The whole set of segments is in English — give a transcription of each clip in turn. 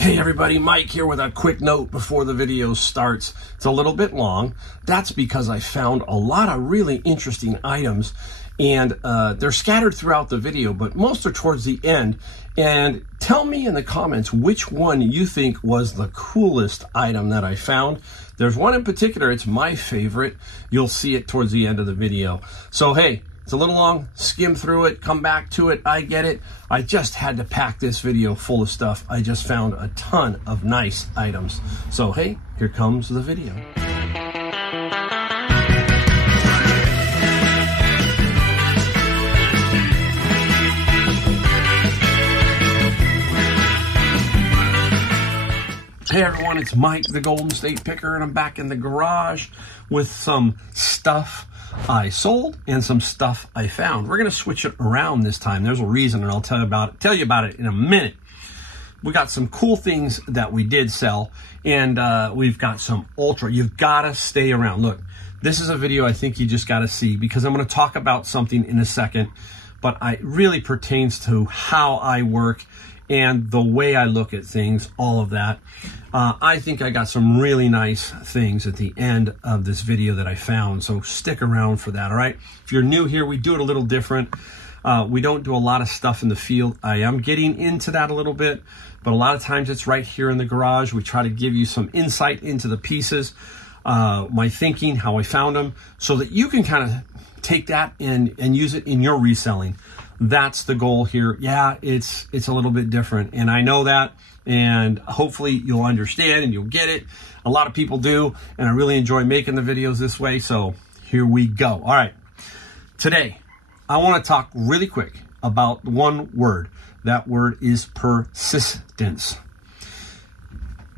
Hey everybody, Mike here with a quick note before the video starts. It's a little bit long. That's because I found a lot of really interesting items, and they're scattered throughout the video, but most are towards the end. And tell me in the comments which one you think was the coolest item that I found. There's one in particular, it's my favorite. You'll see it towards the end of the video. So hey, it's a little long, skim through it, come back to it, I get it. I just had to pack this video full of stuff. I just found a ton of nice items. So hey, here comes the video. Hey everyone, it's Mike, the Golden State Picker, and I'm back in the garage with some stuff I sold and some stuff I found. We're gonna switch it around this time. There's a reason, and I'll tell you about it in a minute. We got some cool things that we did sell, and we've got some ultra. You've gotta stay around. Look, this is a video I think you just gotta see, because I'm gonna talk about something in a second, but it really pertains to how I work and the way I look at things, all of that. I think I got some really nice things at the end of this video that I found, so stick around for that, all right? If you're new here, we do it a little different. We don't do a lot of stuff in the field. I am getting into that a little bit, but a lot of times it's right here in the garage. We try to give you some insight into the pieces, my thinking, how I found them, so that you can kind of take that and use it in your reselling. That's the goal here. Yeah, it's a little bit different, and I know that, and hopefully you'll understand and you'll get it. A lot of people do, and I really enjoy making the videos this way, so here we go. All right, today I want to talk really quick about one word. That word is persistence.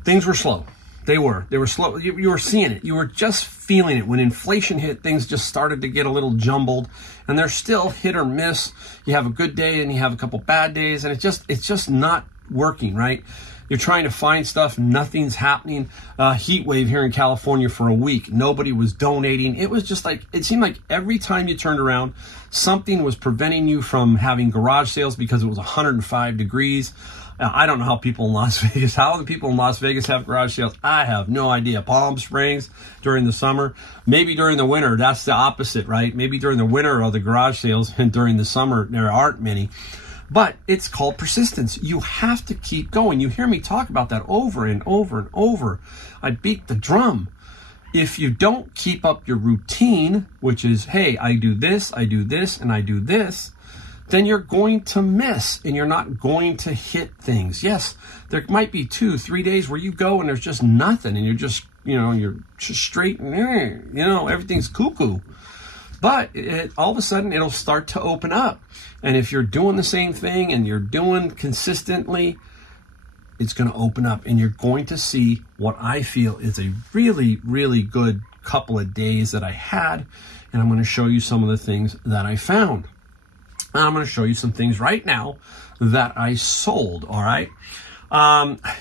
Things were slow. They were slow. You were seeing it. You were just feeling it. When inflation hit, things just started to get a little jumbled, and they're still hit or miss. You have a good day and you have a couple bad days, and it's just not working, right? You're trying to find stuff, nothing's happening. Heat wave here in California for a week. Nobody was donating. It was just like, it seemed like every time you turned around, something was preventing you from having garage sales because it was 105 degrees. I don't know how people in Las Vegas, how the people in Las Vegas have garage sales. I have no idea. Palm Springs during the summer, maybe during the winter, that's the opposite, right? Maybe during the winter are the garage sales, and during the summer, there aren't many. But it's called persistence. You have to keep going. You hear me talk about that over and over and over. I beat the drum. If you don't keep up your routine, which is, hey, I do this, and I do this, then you're going to miss, and you're not going to hit things. Yes, there might be 2-3 days where you go and there's just nothing, and you're just, you're just straight, and, everything's cuckoo. But all of a sudden, it'll start to open up. And if you're doing the same thing and you're doing consistently, it's going to open up, and you're going to see what I feel is a really, really good couple of days that I had. And I'm going to show you some of the things that I found. And I'm going to show you some things right now that I sold. All right.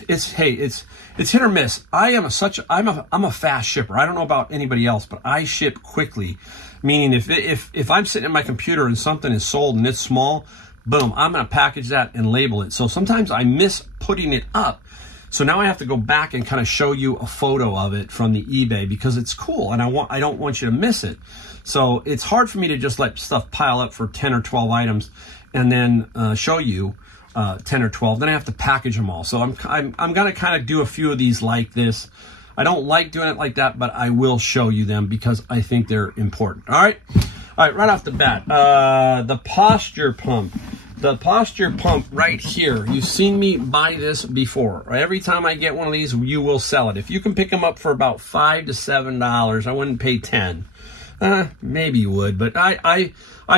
It's hit or miss. I'm a fast shipper. I don't know about anybody else, but I ship quickly. Meaning if I'm sitting at my computer and something is sold and it's small, boom, I'm going to package that and label it. So sometimes I miss putting it up. So now I have to go back and kind of show you a photo of it from the eBay, because it's cool and I don't want you to miss it. So it's hard for me to just let stuff pile up for 10 or 12 items and then show you 10 or 12. Then I have to package them all. So I'm going to kind of do a few of these like this. I don't like doing it like that, but I will show you them because I think they're important. All right, right off the bat, the posture pump. The posture pump right here. You've seen me buy this before. Every time I get one of these, you will sell it. If you can pick them up for about $5 to $7, I wouldn't pay 10. Maybe you would, but I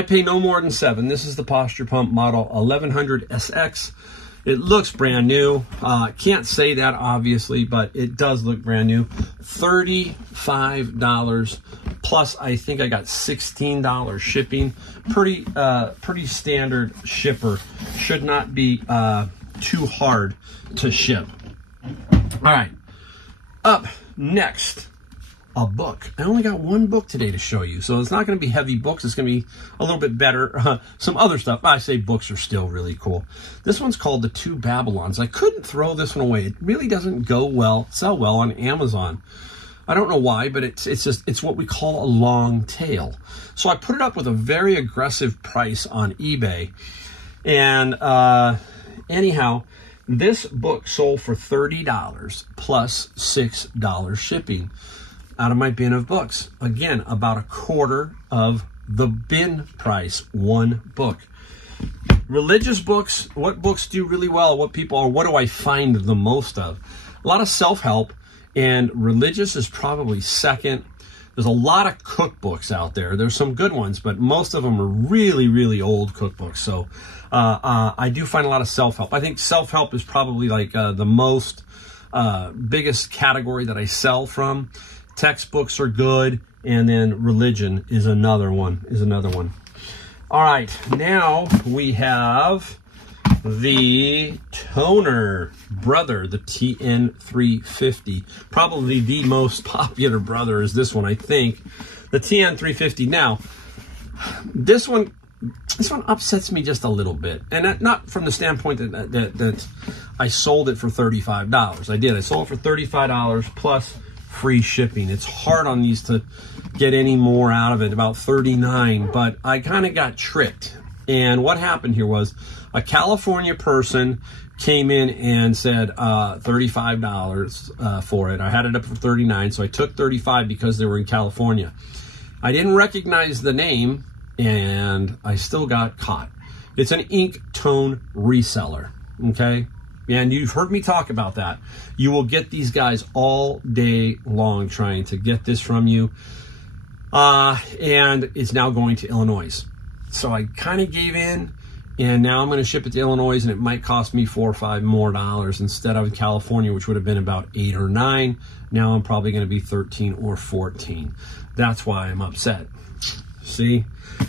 pay no more than 7. This is the posture pump model 1100 SX. It looks brand new. Can't say that obviously, but it does look brand new. $35 plus I think I got $16 shipping. Pretty standard shipper. Should not be too hard to ship. All right, up next a book. I only got one book today to show you, so it's not going to be heavy books. It's going to be a little bit better. Some other stuff. I say books are still really cool. This one's called The Two Babylons. I couldn't throw this one away. It really doesn't sell well on Amazon. I don't know why, but it's what we call a long tail. So I put it up with a very aggressive price on eBay. And anyhow, this book sold for $30 plus $6 shipping out of my bin of books. Again, about a quarter of the bin price, one book. Religious books, what books do really well? What do I find the most of? A lot of self-help, and religious is probably second. There's a lot of cookbooks out there. There's some good ones, but most of them are really, really old cookbooks. So I do find a lot of self-help. I think self-help is probably like the most biggest category that I sell from. Textbooks are good, and then religion is another one. All right, now we have the toner brother, the TN350. Probably the most popular brother is this one, I think. The TN350. Now, this one upsets me just a little bit, and not from the standpoint that I sold it for $35. I did. I sold it for $35 plus free shipping. It's hard on these to get any more out of it, about $39, but I kind of got tricked. And what happened here was a California person came in and said $35 for it. I had it up for $39, so I took $35 because they were in California. I didn't recognize the name, and I still got caught. It's an ink tone reseller, okay? And you've heard me talk about that. You will get these guys all day long trying to get this from you. And it's now going to Illinois. So I kind of gave in, and now I'm going to ship it to Illinois, and it might cost me $4 or $5 more instead of California, which would have been about 8 or 9. Now I'm probably going to be 13 or 14. That's why I'm upset. See?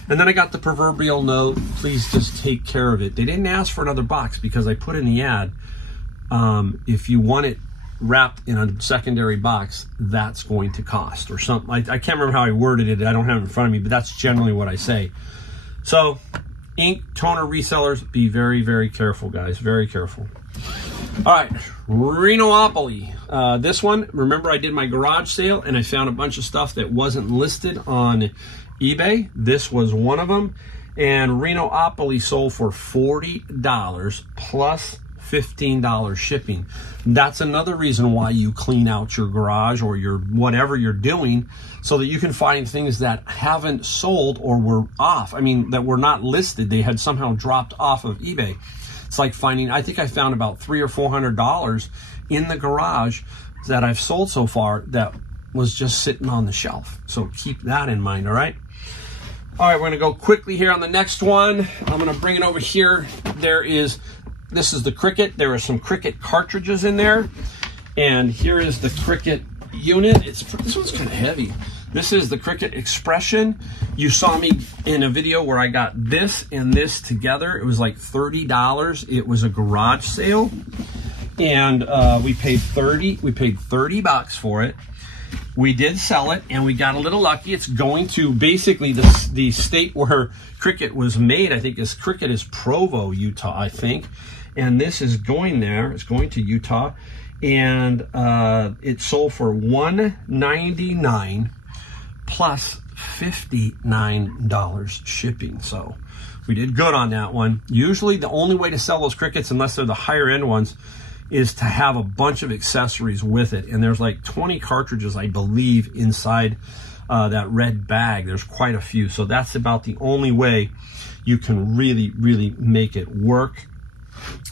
And then I got the proverbial note, please just take care of it. They didn't ask for another box because I put in the ad, if you want it wrapped in a secondary box, that's going to cost or something. I can't remember how I worded it. I don't have it in front of me, but that's generally what I say. So ink toner resellers, be very, very careful, guys. Very careful. All right, Renopoly. This one, remember I did my garage sale and I found a bunch of stuff that wasn't listed on eBay. This was one of them, and Renopoly sold for $40 plus $15 shipping. That's another reason why you clean out your garage or your whatever you're doing, so that you can find things that haven't sold or were off. I mean, that were not listed. They had somehow dropped off of eBay. It's like finding, I think I found about $300 or $400 in the garage that I've sold so far that was just sitting on the shelf. So keep that in mind, all right? All right, we're gonna go quickly here on the next one. I'm gonna bring it over here. This is the Cricut. There are some Cricut cartridges in there. And here is the Cricut unit. This one's kind of heavy. This is the Cricut Expression. You saw me in a video where I got this and this together. It was like $30. It was a garage sale. And we paid $30 for it. We did sell it, and we got a little lucky. It's going to basically the state where Cricut was made, I think, Cricut is Provo, Utah, I think. And this is going there. It's going to Utah. And it sold for $199 plus $59 shipping. So we did good on that one. Usually the only way to sell those Cricuts, unless they're the higher end ones, is to have a bunch of accessories with it. And there's like 20 cartridges, I believe, inside that red bag. There's quite a few. So that's about the only way you can really, really make it work.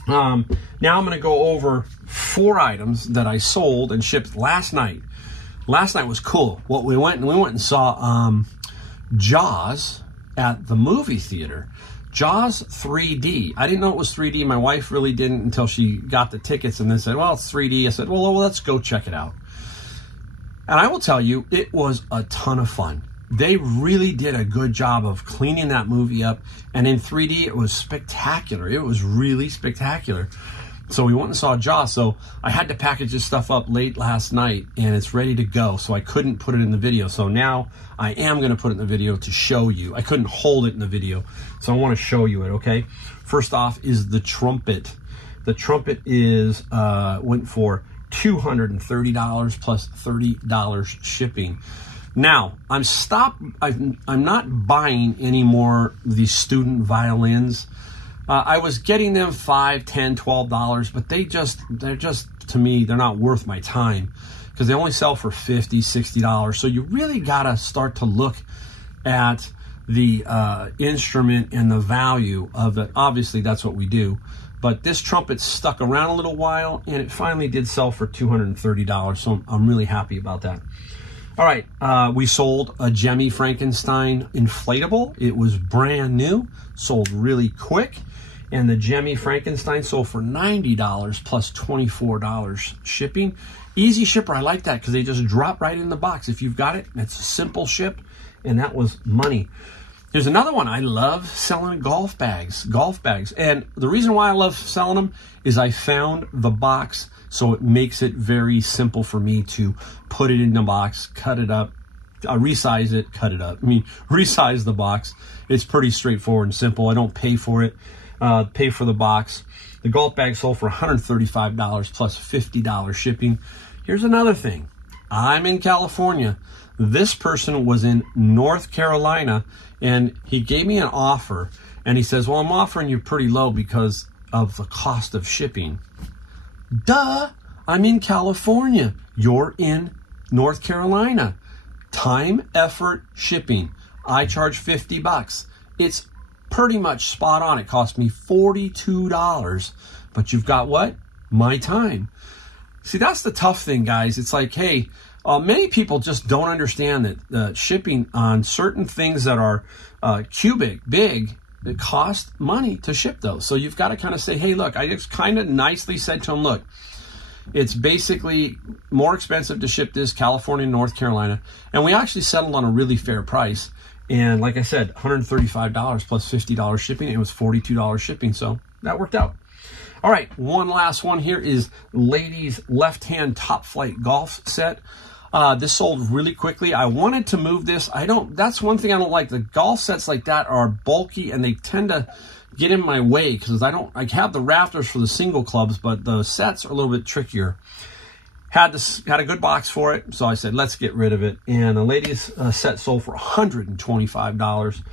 Now I'm going to go over 4 items that I sold and shipped last night. Last night was cool. We went and saw Jaws at the movie theater. Jaws 3D. I didn't know it was 3D. My wife really didn't until she got the tickets and then said, well, it's 3D. I said, well, let's go check it out. And I will tell you, it was a ton of fun. They really did a good job of cleaning that movie up. And in 3D, it was spectacular. It was really spectacular. So we went and saw Joss. So I had to package this stuff up late last night, and it's ready to go. So I couldn't put it in the video. So now I am going to put it in the video to show you. I couldn't hold it in the video, so I want to show you it, okay? First off is the trumpet. The trumpet is went for $230 plus $30 shipping. Now, I'm not buying any more of these student violins. I was getting them $5, $10, $12, but they're just, to me, they're not worth my time because they only sell for $50, $60. So you really got to start to look at the instrument and the value of it. Obviously, that's what we do. But this trumpet stuck around a little while, and it finally did sell for $230. So I'm really happy about that. All right, we sold a Jemmy Frankenstein inflatable. It was brand new, sold really quick. And the Jemmy Frankenstein sold for $90 plus $24 shipping. Easy shipper, I like that because they just drop right in the box. If you've got it, it's a simple ship, and that was money. There's another one. I love selling golf bags. And the reason why I love selling them is I found the box, so it makes it very simple for me to put it in the box, cut it up, resize it, cut it up. I mean, resize the box. It's pretty straightforward and simple. I don't pay for it, pay for the box. The golf bag sold for $135 plus $50 shipping. Here's another thing. I'm in California. This person was in North Carolina, and he gave me an offer, and he says, well, I'm offering you pretty low because of the cost of shipping. Duh, I'm in California. You're in North Carolina. Time, effort, shipping. I charge $50. It's pretty much spot on. It cost me $42, but you've got what? My time. See, that's the tough thing, guys. It's like, hey, many people just don't understand that shipping on certain things that are cubic, big, it costs money to ship those. So you've got to kind of say, hey, look, I just kind of nicely said to him, look, it's basically more expensive to ship this California, North Carolina. And we actually settled on a really fair price. And like I said, $135 plus $50 shipping. It was $42 shipping. So that worked out. All right, one last one here is ladies' left-hand top flight golf set. This sold really quickly. I wanted to move this. That's one thing I don't like. The golf sets like that are bulky and they tend to get in my way because I have the rafters for the single clubs, but the sets are a little bit trickier. Had a good box for it, so I said, let's get rid of it. And the ladies' set sold for $125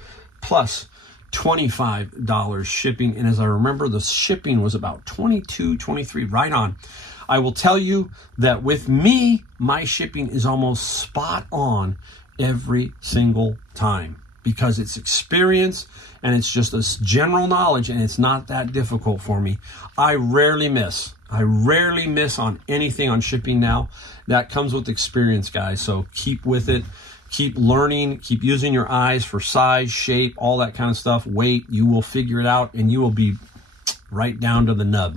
plus $25 shipping. And as I remember, the shipping was about $22, $23, right on. I will tell you that with me, my shipping is almost spot on every single time because it's experience and it's just a general knowledge and it's not that difficult for me. I rarely miss on anything on shipping now. That comes with experience, guys. So keep with it. Keep learning. Keep using your eyes for size, shape, all that kind of stuff. Weight. You will figure it out and you will be right down to the nub.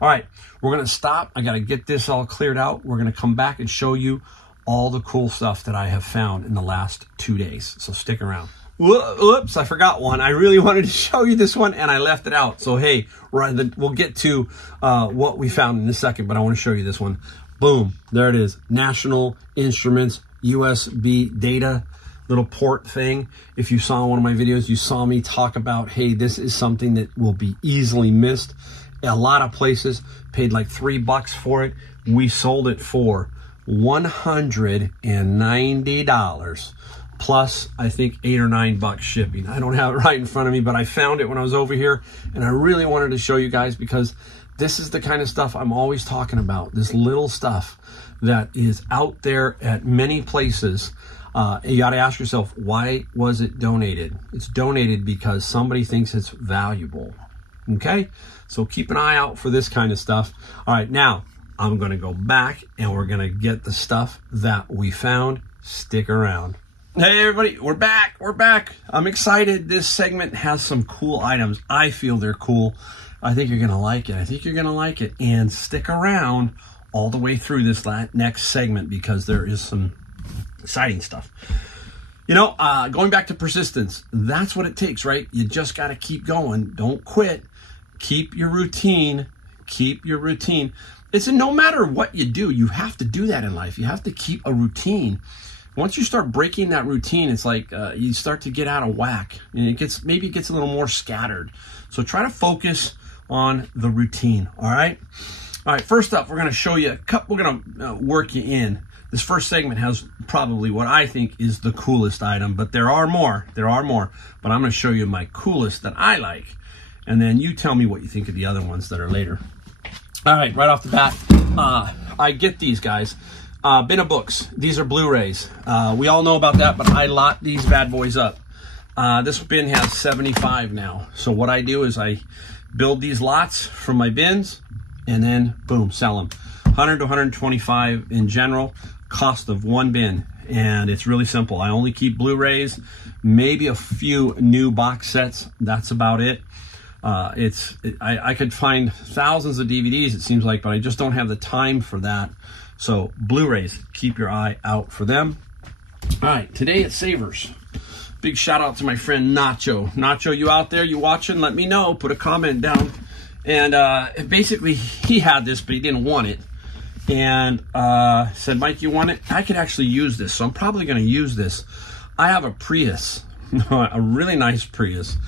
All right, we're going to stop. I got to get this all cleared out. We're going to come back and show you all the cool stuff that I have found in the last 2 days. So stick around. Whoops, I forgot one. I really wanted to show you this one and I left it out. So hey, we'll get to what we found in a second, but I want to show you this one. Boom, there it is. National Instruments USB data little port thing. If you saw one of my videos, you saw me talk about, hey, this is something that will be easily missed. A lot of places paid like $3 for it. We sold it for $190 plus I think $8 or $9 shipping. I don't have it right in front of me, but I found it when I was over here and I really wanted to show you guys because this is the kind of stuff I'm always talking about. This little stuff that is out there at many places. You got to ask yourself, why was it donated? It's donated because somebody thinks it's valuable. Okay, so keep an eye out for this kind of stuff. All right, now I'm going to go back and we're going to get the stuff that we found. Stick around. Hey everybody, we're back. I'm excited. This segment has some cool items. I feel they're cool. I think you're going to like it. And stick around all the way through this next segment because there is some exciting stuff. You know, going back to persistence, that's what it takes, right? You just got to keep going. Don't quit. Keep your routine. Keep your routine. It's no matter what you do, you have to do that in life. You have to keep a routine. Once you start breaking that routine, it's like you start to get out of whack, and maybe it gets a little more scattered. So try to focus on the routine. All right. First up, we're going to show you a couple. We're going to work you in. This first segment has probably what I think is the coolest item, but there are more. But I'm going to show you my coolest that I like, and then you tell me what you think of the other ones that are later. All right, right off the bat, I get these guys. Bin of books. These are Blurays. We all know about that, but I lot these bad boys up. This bin has 75 now. So what I do is I build these lots from my bins, and then boom, sell them. 100 to 125 in general, cost of one bin. And it's really simple. I only keep Blu-rays, maybe a few new box sets. That's about it. I could find thousands of DVDs, it seems like, but I just don't have the time for that. So Blu-rays, keep your eye out for them. All right, today at Savers, big shout out to my friend Nacho. Nacho, you out there, you watching? Let me know. Put a comment down. And basically, he had this, but he didn't want it. And said, Mike, you want it? I could actually use this, so I'm probably going to use this. I have a Prius, a really nice Prius.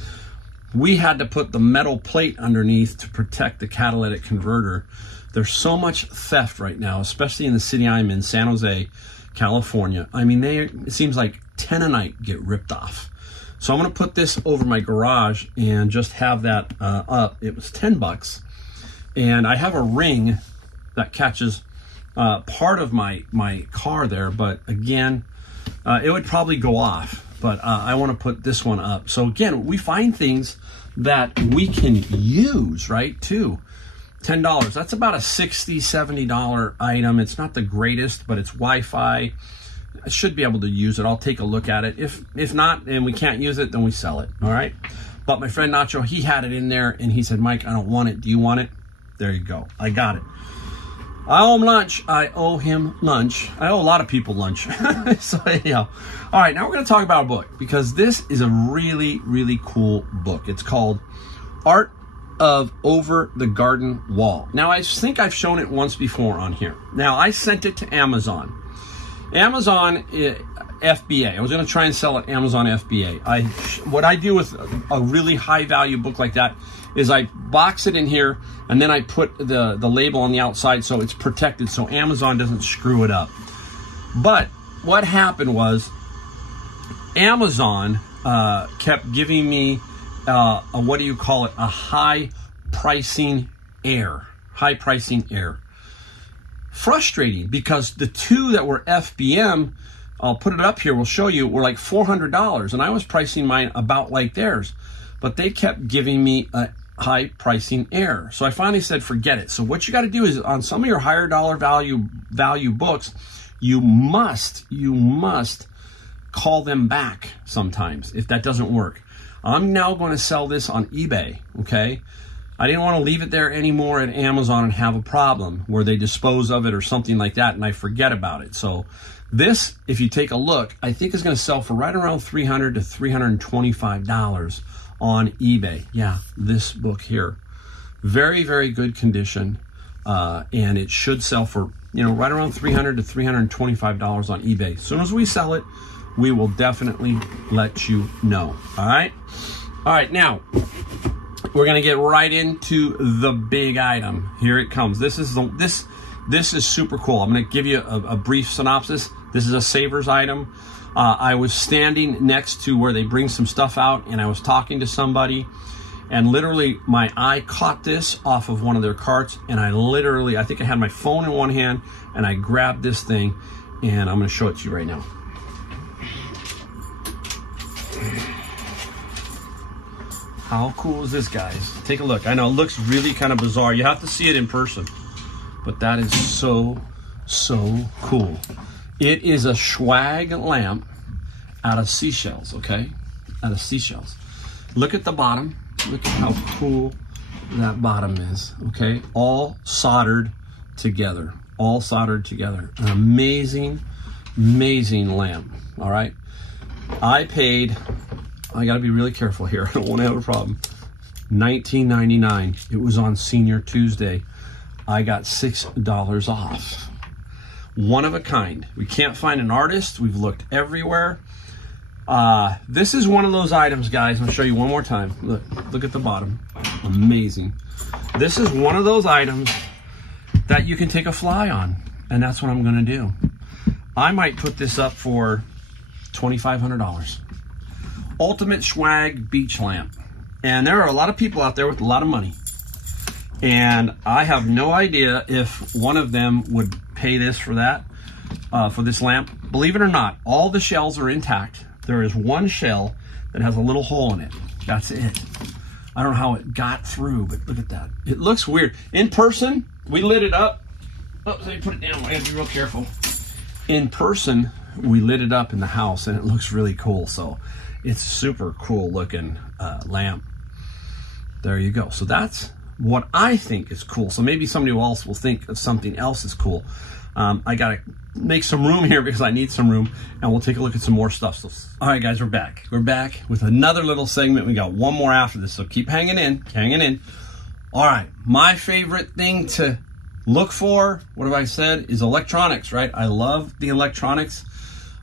We had to put the metal plate underneath to protect the catalytic converter. There's so much theft right now, especially in the city I'm in, San Jose, California. I mean, it seems like 10 a night get ripped off. So I'm going to put this over my garage and just have that up. It was 10 bucks. And I have a ring that catches part of my car there. But again, it would probably go off. But I want to put this one up. So again, we find things that we can use, right, too. $10. That's about a $60, $70 item. It's not the greatest, but it's Wi-Fi. I should be able to use it. I'll take a look at it. If not, and we can't use it, then we sell it. All right. But my friend Nacho, he had it in there, and he said, Mike, I don't want it. Do you want it? There you go. I got it. I owe him lunch. I owe him lunch. I owe a lot of people lunch. So anyhow. All right, now we're going to talk about a book, because this is a really, really cool book. It's called Art of Over the Garden Wall. Now, I think I've shown it once before on here. Now, I sent it to Amazon. Amazon FBA. I was going to try and sell it Amazon FBA. What I do with a really high value book like that is I box it in here, and then I put the label on the outside so it's protected, so Amazon doesn't screw it up. But what happened was Amazon kept giving me what do you call it? A high pricing error. Frustrating, because the two that were FBM, I'll put it up here, we'll show you, were like $400, and I was pricing mine about like theirs, but they kept giving me a high pricing error. So I finally said, forget it. So what you got to do is, on some of your higher dollar value books, you must call them back sometimes if that doesn't work. I'm now going to sell this on eBay, okay? I didn't want to leave it there anymore at Amazon and have a problem where they dispose of it or something like that and I forget about it. So this, if you take a look, I think is going to sell for right around $300 to $325 on eBay. Yeah, this book here. Very, very good condition. And it should sell for, right around $300 to $325 on eBay. As soon as we sell it, we will definitely let you know. All right. Now we're going to get right into the big item. Here it comes. This is super cool. I'm going to give you a brief synopsis. This is a Savers item. I was standing next to where they bring some stuff out, and I was talking to somebody, and literally my eye caught this off of one of their carts, and I think I had my phone in one hand, and I grabbed this thing, and I'm going to show it to you right now. How cool is this, guys? Take a look. I know it looks really kind of bizarre. You have to see it in person, but that is so cool. It is a swag lamp out of seashells, okay? Out of seashells. Look at the bottom. Look at how cool that bottom is, okay? All soldered together. All soldered together. An amazing lamp, all right? I gotta be really careful here. I don't want to have a problem. $19.99. It was on Senior Tuesday. I got $6 off. One of a kind. We can't find an artist. We've looked everywhere. This is one of those items, guys. I'll show you one more time. Look at the bottom. Amazing. This is one of those items that you can take a fly on, and that's what I'm gonna do. I might put this up for $2,500. Ultimate Swag Beach Lamp. And there are a lot of people out there with a lot of money. And I have no idea if one of them would pay this for that, for this lamp. Believe it or not, all the shells are intact. There is one shell that has a little hole in it. That's it. I don't know how it got through, but look at that. It looks weird. In person, we lit it up. Oh, let me put it down. I have to be real careful. In person, we lit it up in the house, and it looks really cool. So it's super cool looking lamp. There you go. So that's what I think is cool. So maybe somebody else will think of something else is cool. I gotta make some room here because I need some room, and we'll take a look at some more stuff. So, all right, guys, we're back. We're back with another little segment. We got one more after this, so keep hanging in. All right, my favorite thing to look for, what have I said, is electronics, right? I love the electronics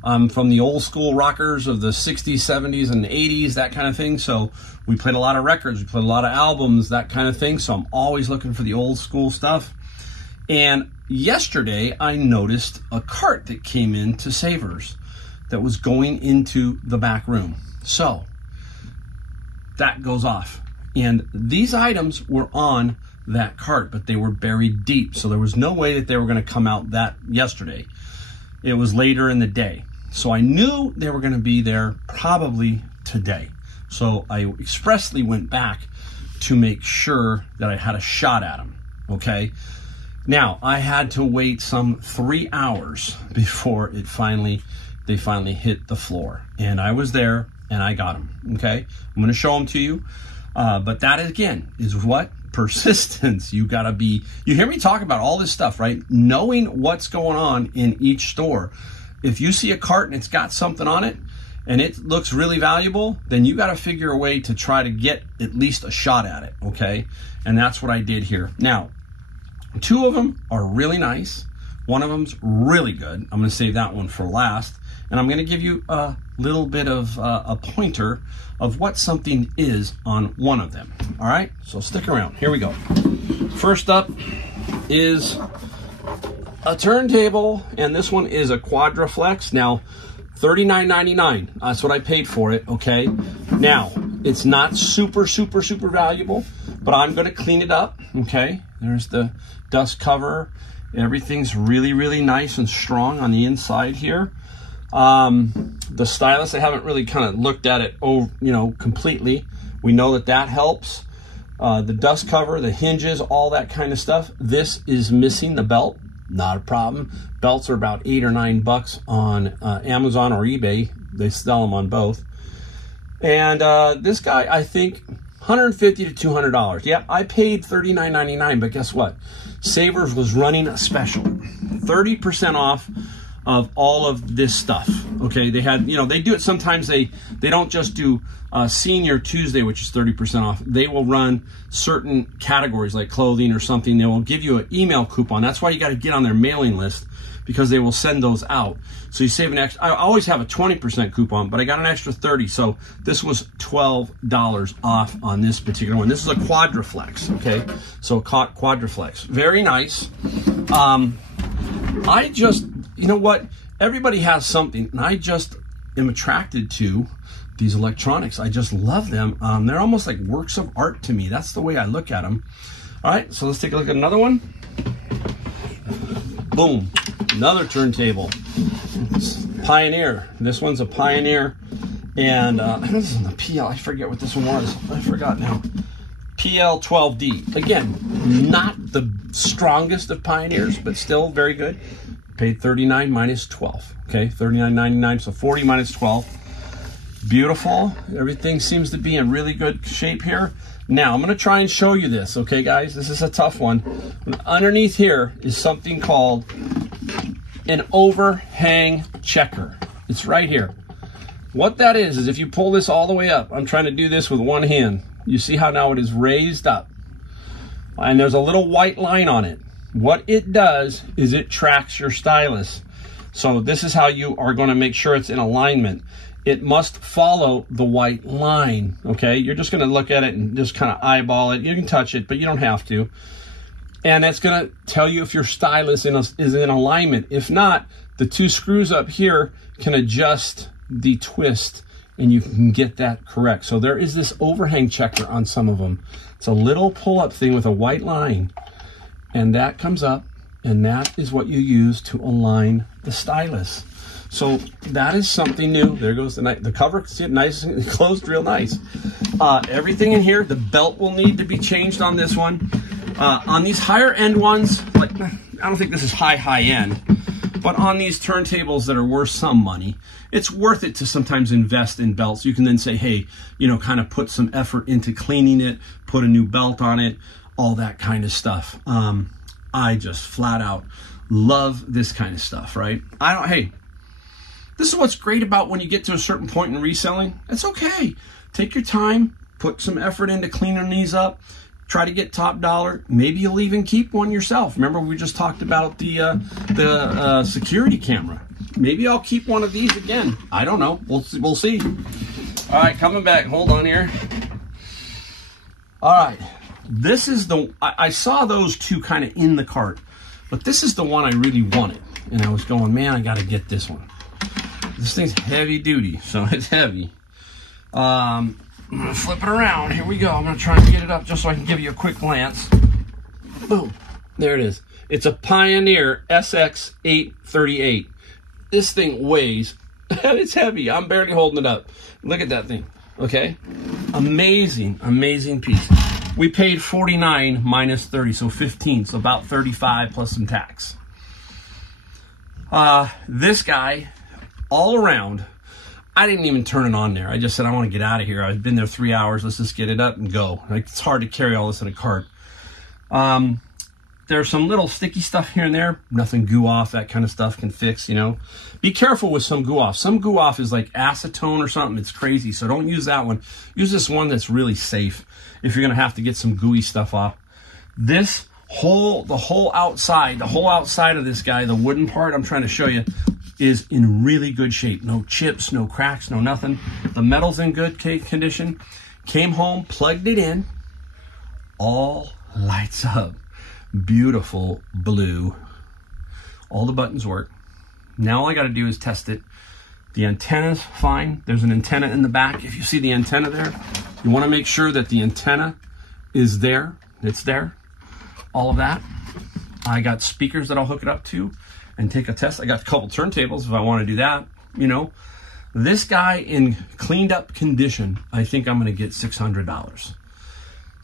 from the old school rockers of the 60s, 70s, and 80s, that kind of thing. So we played a lot of records, we played a lot of albums, that kind of thing. So I'm always looking for the old school stuff. And yesterday, I noticed a cart that came in to Savers that was going into the back room. So that goes off. And these items were on that cart, but they were buried deep. So there was no way that they were going to come out that yesterday. It was later in the day. So I knew they were going to be there probably today. So I expressly went back to make sure that I had a shot at them, okay? Now, I had to wait some 3 hours before they finally hit the floor. And I was there, and I got them, okay? I'm going to show them to you. But that, again, is what? Persistence. You got to be, you hear me talk about all this stuff, right? Knowing what's going on in each store. If you see a cart and it's got something on it, and it looks really valuable, then you got to figure a way to try to get at least a shot at it, okay? And that's what I did here. Now, 2 of them are really nice. 1 of them's really good. I'm going to save that one for last. And I'm going to give you a little bit of a pointer of what something is on 1 of them. All right, so stick around. Here we go. First up is a turntable, and this one is a Quadraflex. Now, $39.99. That's what I paid for it, okay? Now, it's not super valuable, but I'm going to clean it up, okay? There's the dust cover. Everything's really nice and strong on the inside here. The stylus, I haven't really kind of looked at it, completely. We know that helps. The dust cover, the hinges, all that kind of stuff. This is missing the belt. Not a problem. Belts are about $8 or $9 on Amazon or eBay. They sell them on both. And this guy, I think, $150 to $200. Yeah, I paid $39.99, but guess what? Savers was running a special, 30% off of all of this stuff. Okay, they had, they do it sometimes. They don't just do Senior Tuesday, which is 30% off. They will run certain categories like clothing or something. They will give you an email coupon. That's why you got to get on their mailing list, because they will send those out. So you save an extra. I always have a 20% coupon, but I got an extra 30. So this was $12 off on this particular one. This is a Quadraflex, okay? So Quadraflex, very nice. I just, you know what? Everybody has something, and I just am attracted to these electronics. I just love them. They're almost like works of art to me. That's the way I look at them. All right, so let's take a look at another one. Boom, another turntable. It's Pioneer. This one's a Pioneer, and this is the PL. I forget what this one was. I forgot now. PL12D. Again, not the strongest of Pioneers, but still very good. Paid $39 minus 12. Okay, $39.99, so $40 minus 12. Beautiful. Everything seems to be in really good shape here. Now, I'm going to try and show you this, okay, guys? This is a tough one. Underneath here is something called an overhang checker. It's right here. What that is if you pull this all the way up, I'm trying to do this with one hand. You see how now it is raised up, and there's a little white line on it. What it does is it tracks your stylus. So this is how you are going to make sure it's in alignment. It must follow the white line, okay? You're just going to look at it and just kind of eyeball it. You can touch it, but you don't have to. And that's going to tell you if your stylus is in alignment. If not, the two screws up here can adjust the twist, and you can get that correct. So there is this overhang checker on some of them. It's a little pull-up thing with a white line, and that comes up, and that is what you use to align the stylus. So that is something new. There goes the cover, see it nice and closed real nice. Everything in here, the belt will need to be changed on this one. On these higher end ones, like I don't think this is high end, but on these turntables that are worth some money, it's worth it to sometimes invest in belts. You can then say, hey, you know, kind of put some effort into cleaning it, put a new belt on it, all that kind of stuff. I just flat out love this kind of stuff, right? Hey, this is what's great about when you get to a certain point in reselling. It's okay. Take your time, put some effort into cleaning these up, try to get top dollar. Maybe you'll even keep one yourself. Remember, we just talked about the security camera. Maybe I'll keep one of these again. I don't know. We'll see. All right, coming back. Hold on here. All right. This is I saw those two kind of in the cart, but this is the one I really wanted. And I was going, man, I got to get this one. This thing's heavy duty, so it's heavy. I'm going to flip it around. Here we go. I'm going to try and get it up just so I can give you a quick glance. Boom. There it is. It's a Pioneer SX838. This thing weighs, and it's heavy. I'm barely holding it up. Look at that thing. Okay? Amazing, amazing piece. We paid $49 minus 30, so 15, so about 35 plus some tax. This guy, all around, I didn't even turn it on there. I just said, I want to get out of here. I've been there 3 hours. Let's just get it up and go. Like, it's hard to carry all this in a cart. There's some little sticky stuff here and there. Nothing goo off, that kind of stuff can fix, you know. Be careful with some goo off. Some goo off is like acetone or something. It's crazy, so don't use that one. Use this one that's really safe if you're going to have to get some gooey stuff off. The whole outside of this guy, the wooden part I'm trying to show you, is in really good shape. No chips, no cracks, no nothing. The metal's in good condition. Came home, plugged it in, all lights up. Beautiful blue. All the buttons work. Now all I got to do is test it. The antenna's fine. There's an antenna in the back. If you see the antenna there, you want to make sure that the antenna is there. It's there. All of that. I got speakers that I'll hook it up to and take a test. I got a couple turntables if I want to do that. You know, this guy in cleaned up condition, I think I'm going to get $600.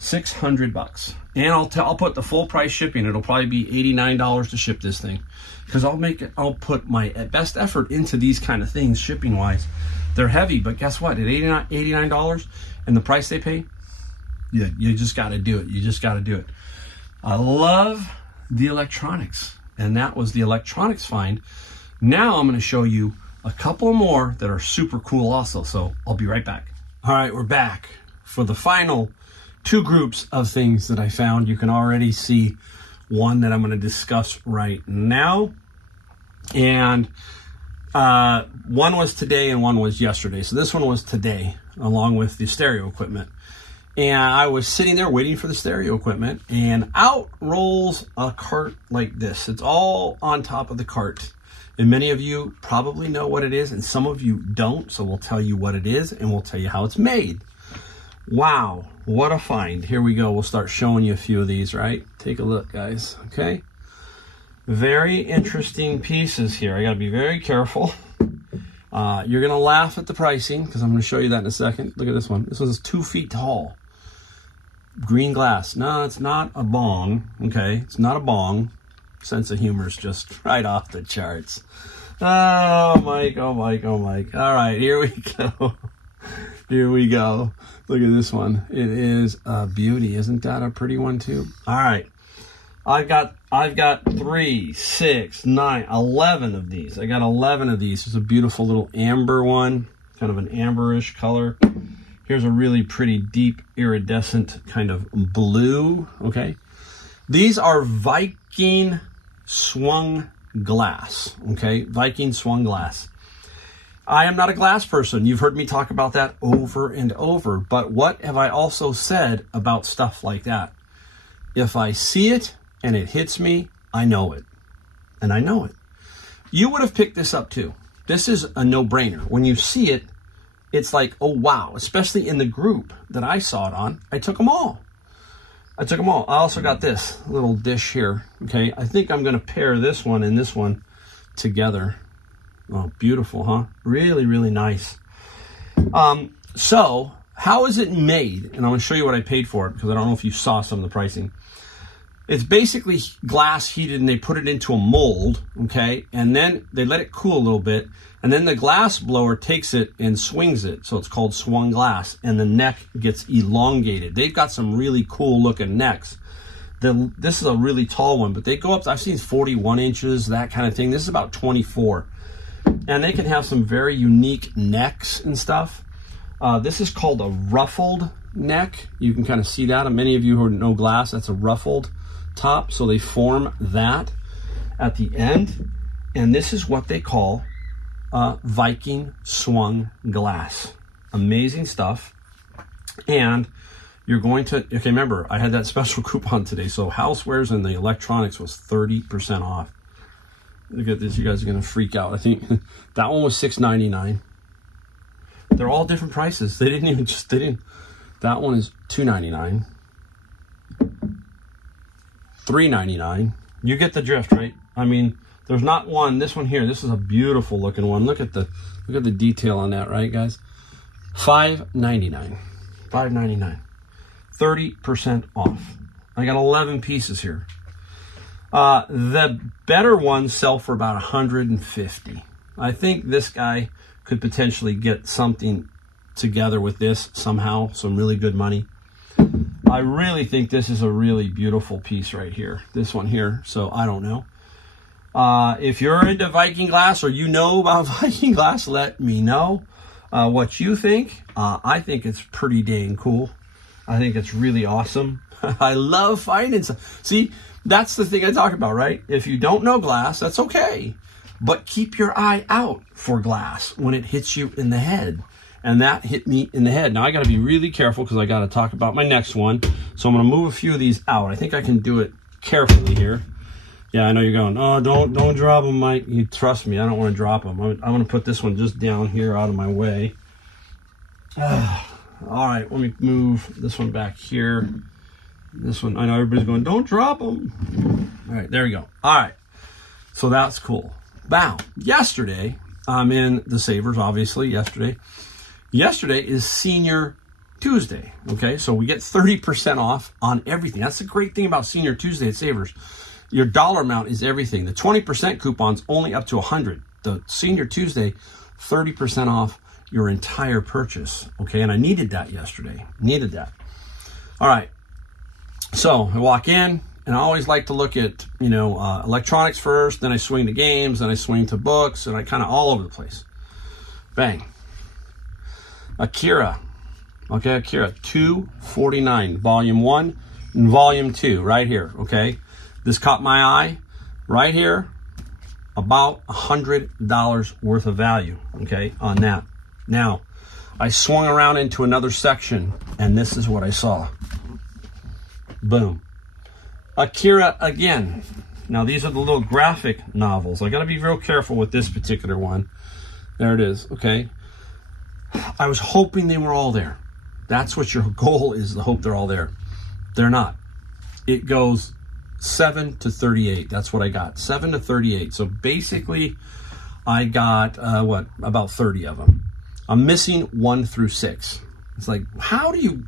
600 bucks. And I'll put the full price shipping. It'll probably be $89 to ship this thing, because I'll put my best effort into these kind of things shipping wise. They're heavy, but guess what? At $89 and the price they pay, yeah, you just got to do it. You just got to do it. I love the electronics, and that was the electronics find. Now I'm going to show you a couple more that are super cool also. So I'll be right back. All right, we're back for the final two groups of things that I found. You can already see one that I'm going to discuss right now. And one was today and one was yesterday. So this one was today, along with the stereo equipment. And I was sitting there waiting for the stereo equipment, and out rolls a cart like this. It's all on top of the cart. And many of you probably know what it is, and some of you don't. So we'll tell you what it is, and we'll tell you how it's made. Wow, what a find. Here we go. We'll start showing you a few of these, right? Take a look, guys, okay? Very interesting pieces here. I got to be very careful. You're going to laugh at the pricing, because I'm going to show you that in a second. Look at this one. This one's 2 feet tall. Green glass. No, it's not a bong, okay? It's not a bong. Sense of humor is just right off the charts. Oh, Mike, oh, Mike, oh, Mike. All right, here we go. Here we go. Look at this one. It is a beauty. Isn't that a pretty one too? All right. I've got 3, 6, 9, 11 of these. I got 11 of these. It's a beautiful little amber one, kind of an amberish color. Here's a really pretty deep iridescent kind of blue, okay? These are Viking swung glass, okay? Viking swung glass. I am not a glass person. You've heard me talk about that over and over. But what have I also said about stuff like that? If I see it and it hits me, I know it. And I know it. You would have picked this up too. This is a no-brainer. When you see it, it's like, oh, wow. Especially in the group that I saw it on. I took them all. I also got this little dish here, okay? I think I'm going to pair this one and this one together. Oh, beautiful, huh? Really, really nice. So, how is it made? And I'm going to show you what I paid for it because I don't know if you saw some of the pricing. It's basically glass heated and they put it into a mold, okay? And then they let it cool a little bit. And then the glass blower takes it and swings it. So it's called swung glass. And the neck gets elongated. They've got some really cool looking necks. This is a really tall one, but they go up, I've seen 41 inches, that kind of thing. This is about 24. And they can have some very unique necks and stuff. This is called a ruffled neck. You can kind of see that. And many of you who know glass, that's a ruffled top. So they form that at the end. And this is what they call Viking swung glass. Amazing stuff. And you're going to, okay, remember, I had that special coupon today. So housewares and the electronics was 30% off. Look at this, you guys are gonna freak out. I think that one was $6.99. They're all different prices. They didn't, that one is $2.99. $3.99. You get the drift, right? I mean, there's not one, this one here, this is a beautiful looking one. Look at the detail on that, right, guys? $5.99. $5.99. 30% off. I got 11 pieces here. The better ones sell for about 150. I think this guy could potentially get something together with this somehow, some really good money. I really think this is a really beautiful piece right here, this one here. So I don't know. If you're into Viking glass or you know about Viking glass, let me know what you think. I think it's pretty dang cool. I think it's really awesome. I love finding stuff. See, that's the thing I talk about, right? If you don't know glass, that's okay. But keep your eye out for glass when it hits you in the head. And that hit me in the head. Now, I got to be really careful because I got to talk about my next one. So I'm going to move a few of these out. I think I can do it carefully here. Yeah, I know you're going, oh, don't drop them, Mike. You trust me, I don't want to drop them. I'm going to put this one just down here out of my way. All right, let me move this one back here. This one, I know everybody's going, don't drop them. All right, there we go. All right, so that's cool. Now, yesterday, I'm in the Savers, obviously, yesterday. Yesterday is Senior Tuesday, okay? So we get 30% off on everything. That's the great thing about Senior Tuesday at Savers. Your dollar amount is everything. The 20% coupon's only up to 100. The Senior Tuesday, 30% off your entire purchase, okay? And I needed that yesterday, needed that. All right, so I walk in, and I always like to look at, you know, electronics first, then I swing to games, then I swing to books, and I kind of all over the place. Bang. Akira. Okay, Akira, $249, volume 1 and volume 2, right here, okay? This caught my eye right here, about $100 worth of value, okay, on that. Now, I swung around into another section, and this is what I saw. Boom. Akira again. Now, these are the little graphic novels. I got to be real careful with this particular one. There it is, okay? I was hoping they were all there. That's what your goal is, to hope they're all there. They're not. It goes 7 to 38. That's what I got. 7 to 38. So basically, I got, about 30 of them. I'm missing 1 through 6. It's like, how do you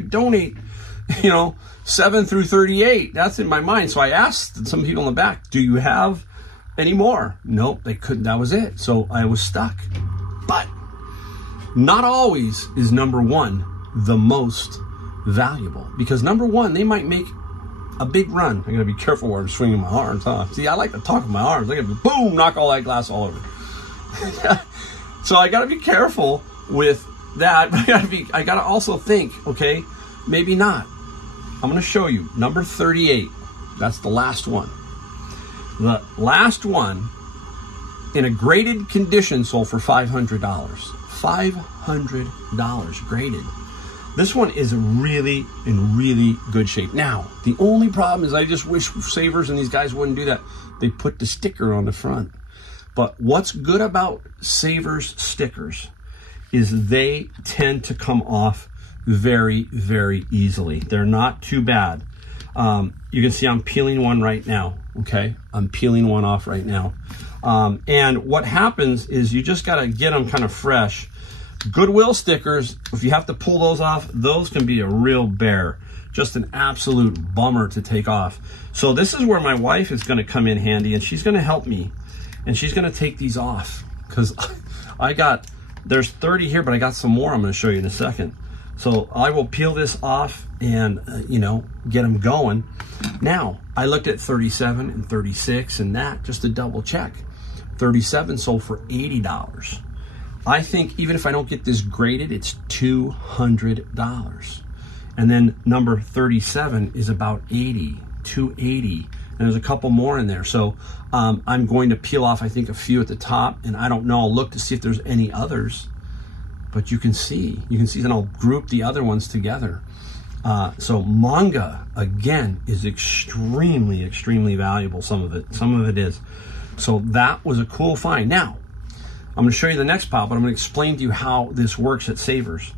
donate, you know, 7 through 38? That's in my mind. So I asked some people in the back, do you have any more? Nope, they couldn't. That was it. So I was stuck. But not always is number 1 the most valuable, because number 1, they might make a big run. I gotta be careful where I'm swinging my arms, huh? See, I like to talk with my arms. I gotta boom, knock all that glass all over. So I gotta be careful with that, but I gotta also think, okay, maybe not. I'm gonna show you number 38. That's the last one. The last one in a graded condition sold for $500. $500 graded. This one is in really good shape. Now, the only problem is I just wish Savers and these guys wouldn't do that. They put the sticker on the front. But what's good about Savers stickers is they tend to come off very easily. They're not too bad. You can see I'm peeling one right now, okay? I'm peeling one off right now. And what happens is you just gotta get them kind of fresh. Goodwill stickers, if you have to pull those off, those can be a real bear. Just an absolute bummer to take off. So this is where my wife is gonna come in handy, and she's gonna help me. And she's gonna take these off, because there's 30 here, but I got some more I'm gonna show you in a second. So I will peel this off and, you know, get them going. Now, I looked at 37 and 36 and that just to double check. 37 sold for $80. I think even if I don't get this graded, it's $200. And then number 37 is about 80, 280. And there's a couple more in there. So I'm going to peel off, I think, a few at the top. And I don't know, I'll look to see if there's any others. But you can see, then I'll group the other ones together. So manga, again, is extremely valuable, some of it is. So that was a cool find. Now, I'm gonna show you the next pile, but I'm gonna explain to you how this works at Savers.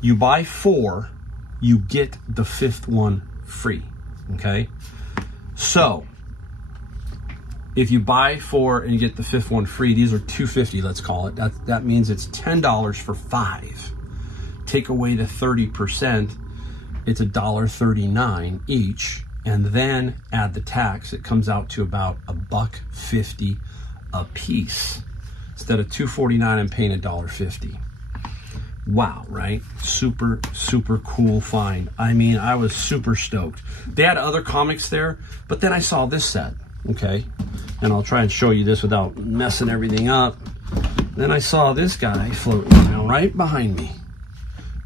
You buy 4, you get the 5th one free, okay? So, if you buy 4 and you get the 5th one free, these are $2.50, let's call it. That means it's $10 for 5. Take away the 30%, it's $1.39 each, and then add the tax. It comes out to about $1.50 a piece. Instead of $2.49, I'm paying $1.50. Wow, right? Super cool find. I mean, I was super stoked. They had other comics there, but then I saw this set, okay? And I'll try and show you this without messing everything up. Then I saw this guy floating around right behind me.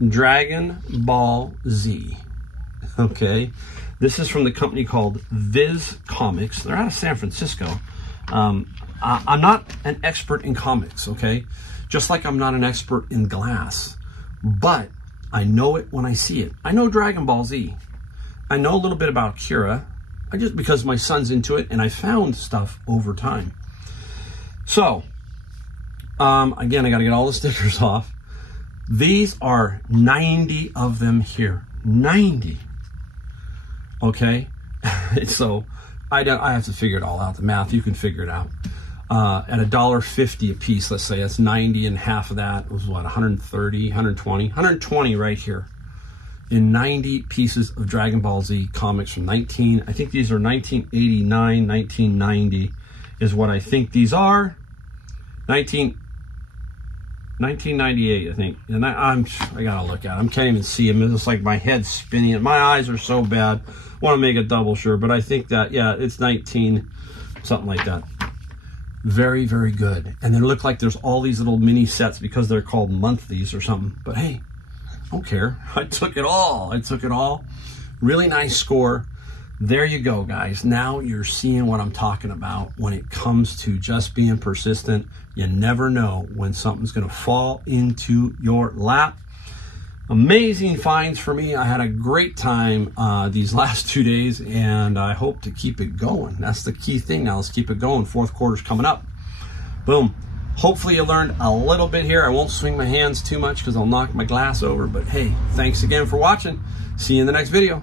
Dragon Ball Z, okay? This is from the company called Viz Comics. They're out of San Francisco. I'm not an expert in comics, okay? Just like I'm not an expert in glass, but I know it when I see it. I know Dragon Ball Z. I know a little bit about Kira, because my son's into it, and I found stuff over time. So, again, I gotta get all the stickers off. These are 90 of them here, 90, okay? So, I have to figure it all out, the math, you can figure it out. At $1.50 a piece, let's say, that's 90, and half of that was what, 130, 120, 120 right here. In 90 pieces of Dragon Ball Z comics from I think these are 1989, 1990 is what I think these are. 1998, I think. And I gotta look at them. I can't even see them. It's just like my head's spinning. My eyes are so bad. I want to make a double sure, but I think that, yeah, it's 19, something like that. Very good. And they look like there's all these little mini sets because they're called monthlies or something. But hey, I don't care. I took it all. Really nice score. There you go, guys. Now you're seeing what I'm talking about when it comes to just being persistent. You never know when something's going to fall into your lap. Amazing finds for me. I had a great time these last 2 days, and I hope to keep it going. That's the key thing now. Let's keep it going. Fourth quarter's coming up. Boom. Hopefully you learned a little bit here. I won't swing my hands too much because I'll knock my glass over. But hey, thanks again for watching. See you in the next video.